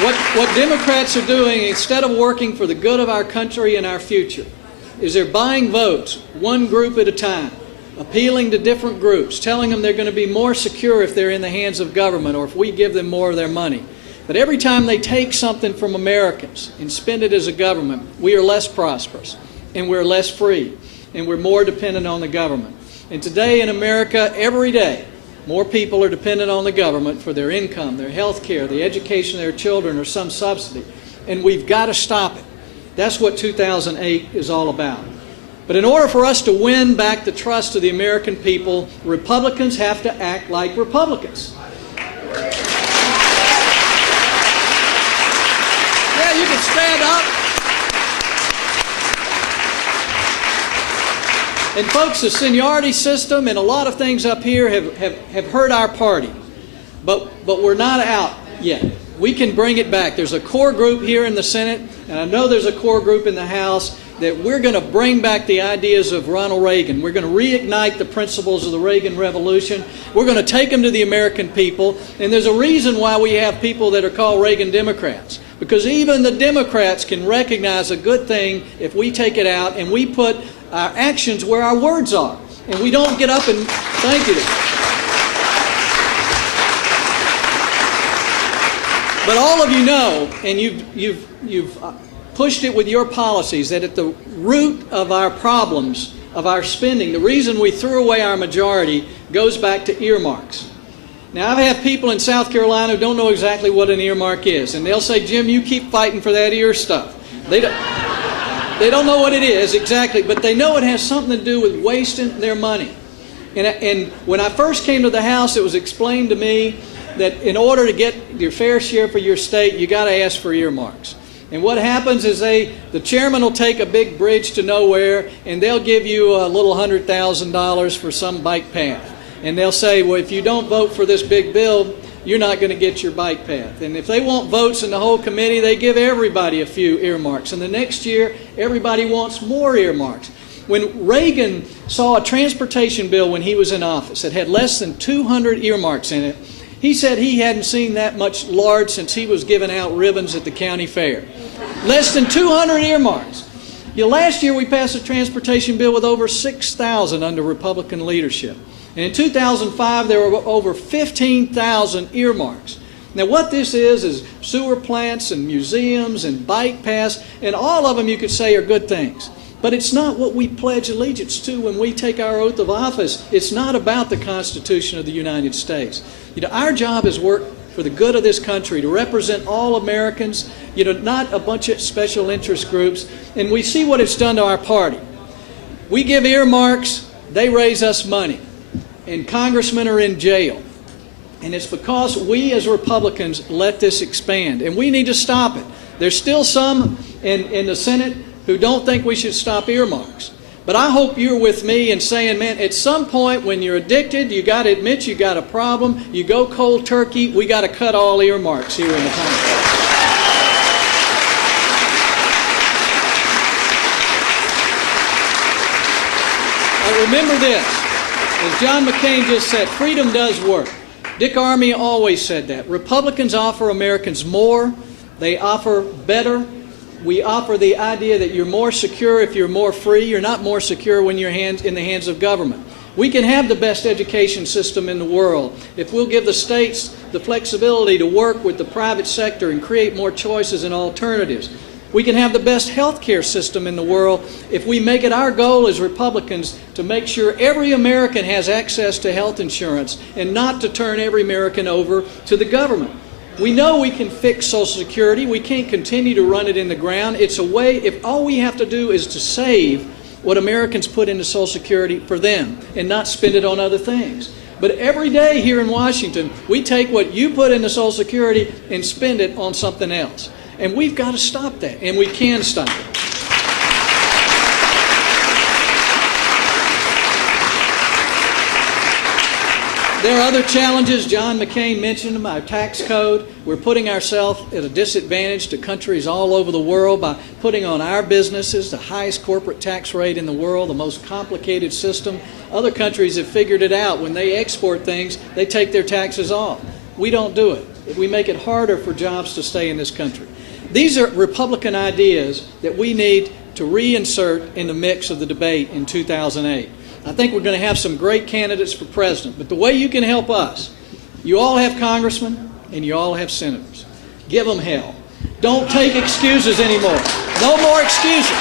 What Democrats are doing, instead of working for the good of our country and our future, is they're buying votes, one group at a time, appealing to different groups, telling them they're going to be more secure if they're in the hands of government or if we give them more of their money. But every time they take something from Americans and spend it as a government, we are less prosperous and we're less free and we're more dependent on the government. And today in America, every day, more people are dependent on the government for their income, their health care, the education of their children, or some subsidy. And we've got to stop it. That's what 2008 is all about. But in order for us to win back the trust of the American people, Republicans have to act like Republicans. Yeah, you can stand up. And folks, the seniority system and a lot of things up here have hurt our party. But we're not out yet. We can bring it back. There's a core group here in the Senate, and I know there's a core group in the House, that we're going to bring back the ideas of Ronald Reagan. We're going to reignite the principles of the Reagan Revolution. We're going to take them to the American people. And there's a reason why we have people that are called Reagan Democrats. Because even the Democrats can recognize a good thing if we take it out and we put our actions where our words are. And we don't get up and thank you. But all of you know, and you've pushed it with your policies, that at the root of our problems, of our spending, the reason we threw away our majority goes back to earmarks. Now, I have people in South Carolina who don't know exactly what an earmark is, and they'll say, Jim, you keep fighting for that ear stuff. They don't know what it is exactly, but they know it has something to do with wasting their money. And when I first came to the House, it was explained to me that in order to get your fair share for your state, you got to ask for earmarks. And what happens is the chairman will take a big bridge to nowhere, and they'll give you a little $100,000 for some bike path. And they'll say, well, if you don't vote for this big bill, you're not going to get your bike path. And if they want votes in the whole committee, they give everybody a few earmarks. And the next year, everybody wants more earmarks. When Reagan saw a transportation bill when he was in office that had less than 200 earmarks in it, he said he hadn't seen that much lard since he was giving out ribbons at the county fair. Less than 200 earmarks. You know, last year we passed a transportation bill with over 6,000 under Republican leadership. And in 2005 there were over 15,000 earmarks. Now what this is sewer plants and museums and bike paths, and all of them you could say are good things. But it's not what we pledge allegiance to when we take our oath of office. It's not about the Constitution of the United States. You know, our job is work for the good of this country, to represent all Americans, you know, not a bunch of special interest groups. And we see what it's done to our party. We give earmarks, they raise us money. And congressmen are in jail. And it's because we as Republicans let this expand. And we need to stop it. There's still some in the Senate who don't think we should stop earmarks. But I hope you're with me in saying, man, at some point when you're addicted, you got to admit you got a problem. You go cold turkey, we got to cut all earmarks here in the country. Remember this, as John McCain just said, freedom does work. Dick Armey always said that. Republicans offer Americans more. They offer better. We offer the idea that you're more secure if you're more free. You're not more secure when you're in the hands of government. We can have the best education system in the world if we'll give the states the flexibility to work with the private sector and create more choices and alternatives. We can have the best health care system in the world if we make it our goal as Republicans to make sure every American has access to health insurance and not to turn every American over to the government. We know we can fix Social Security. We can't continue to run it in the ground. It's a way, if all we have to do is to save what Americans put into Social Security for them and not spend it on other things. But every day here in Washington, we take what you put into Social Security and spend it on something else. And we've got to stop that, and we can stop it. There are other challenges. John McCain mentioned them. Our tax code. We're putting ourselves at a disadvantage to countries all over the world by putting on our businesses the highest corporate tax rate in the world, the most complicated system. Other countries have figured it out. When they export things, they take their taxes off. We don't do it. we make it harder for jobs to stay in this country. These are Republican ideas that we need to reinsert in the mix of the debate in 2008. I think we're going to have some great candidates for president, but the way you can help us, you all have congressmen and you all have senators. Give them hell. Don't take excuses anymore. No more excuses.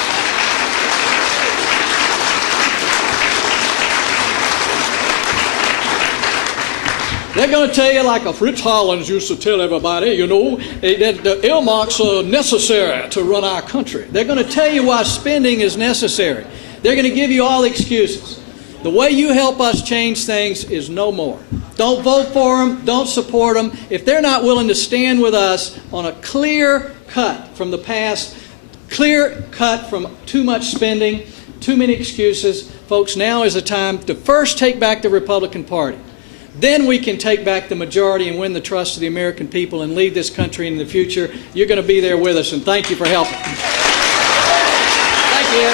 They're going to tell you, like Fritz Hollins used to tell everybody, you know, that the earmarks are necessary to run our country. They're going to tell you why spending is necessary. They're going to give you all the excuses. The way you help us change things is no more. Don't vote for them. Don't support them. If they're not willing to stand with us on a clear cut from the past, clear cut from too much spending, too many excuses, folks, now is the time to first take back the Republican Party. Then we can take back the majority and win the trust of the American people and lead this country in the future. You're going to be there with us, and thank you for helping. Thank you.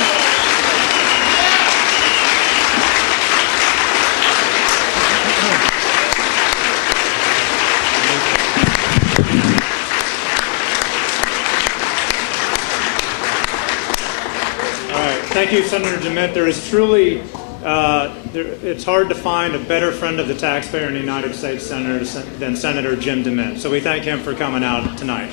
All right. Thank you, Senator DeMint. There is truly it's hard to find a better friend of the taxpayer in the United States Senator than Senator Jim DeMint. So we thank him for coming out tonight.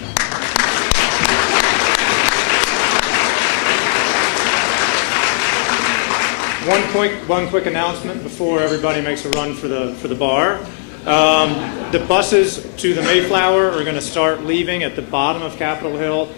One quick announcement before everybody makes a run for the bar. The buses to the Mayflower are going to start leaving at the bottom of Capitol Hill.